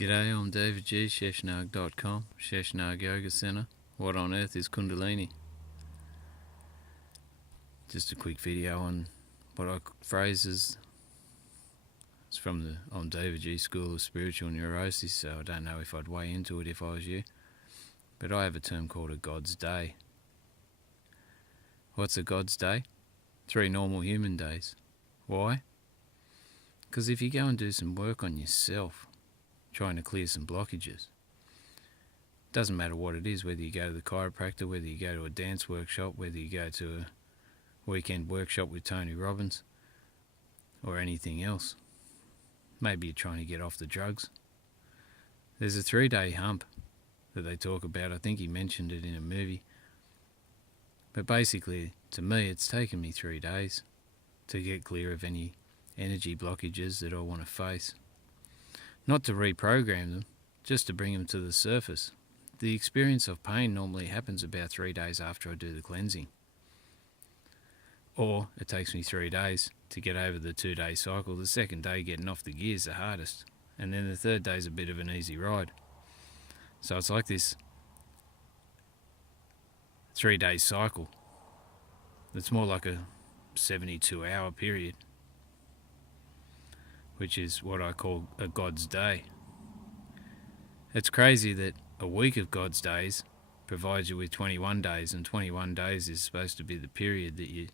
G'day, I'm David G, Sheshnag.com, Sheshnag Yoga Center. What on earth is Kundalini? Just a quick video on what I phrase as, it's from the David G School of Spiritual Neurosis, so I don't know if I'd weigh into it if I was you. But I have a term called a God's Day. What's a God's Day? 3 normal human days. Why? Because if you go and do some work on yourself, trying to clear some blockages, doesn't matter what it is, whether you go to the chiropractor, whether you go to a dance workshop, whether you go to a weekend workshop with Tony Robbins, or anything else. Maybe you're trying to get off the drugs. There's a 3-day hump that they talk about. I think he mentioned it in a movie. But basically, to me, it's taken me 3 days to get clear of any energy blockages that I want to face. Not to reprogram them, just to bring them to the surface. The experience of pain normally happens about 3 days after I do the cleansing. Or it takes me 3 days to get over the 2-day cycle. The second day, getting off the gear, is the hardest. And then the third day is a bit of an easy ride. So it's like this 3-day cycle. It's more like a 72-hour period, which is what I call a God's Day. It's crazy that a week of God's days provides you with 21 days, and 21 days is supposed to be the period that you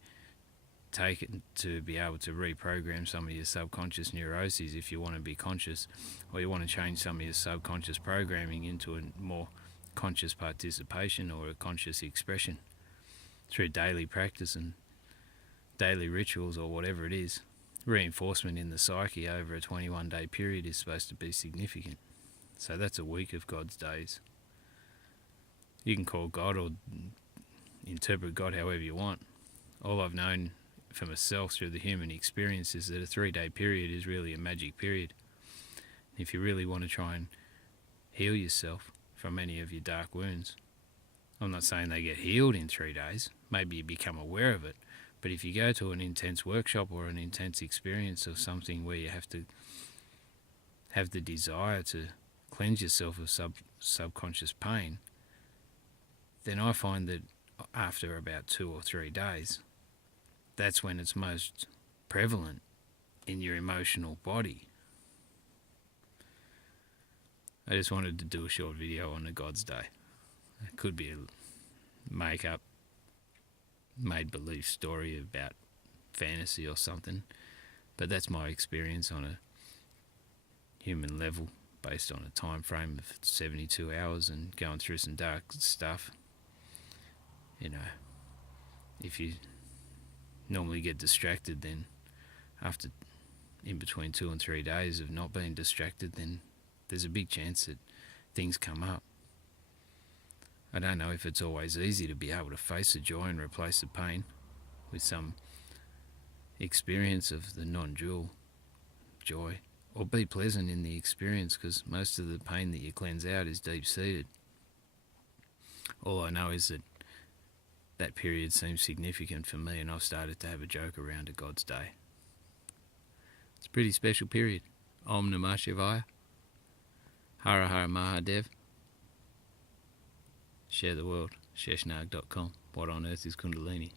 take it to be able to reprogram some of your subconscious neuroses if you want to be conscious, or you want to change some of your subconscious programming into a more conscious participation or a conscious expression through daily practice and daily rituals or whatever it is. Reinforcement in the psyche over a 21-day period is supposed to be significant. So that's a week of God's days. You can call God or interpret God however you want. All I've known for myself through the human experience is that a 3-day period is really a magic period. If you really want to try and heal yourself from any of your dark wounds, I'm not saying they get healed in 3 days. Maybe you become aware of it. But if you go to an intense workshop or an intense experience of something where you have to have the desire to cleanse yourself of subconscious pain, then I find that after about 2 or 3 days, that's when it's most prevalent in your emotional body. I just wanted to do a short video on the God's Day. It could be a make-up, made-believe story about fantasy or something, but that's my experience on a human level based on a time frame of 72 hours and going through some dark stuff. You know, if you normally get distracted, then after in between 2 and 3 days of not being distracted, then there's a big chance that things come up. I don't know if it's always easy to be able to face the joy and replace the pain with some experience of the non-dual joy, or be pleasant in the experience, because most of the pain that you cleanse out is deep-seated. All I know is that that period seems significant for me, and I've started to have a joke around a God's Day. It's a pretty special period. Om Namah Shivaya. Hara Hara Mahadev. Share the world. Sheshnag.com. What on earth is Kundalini?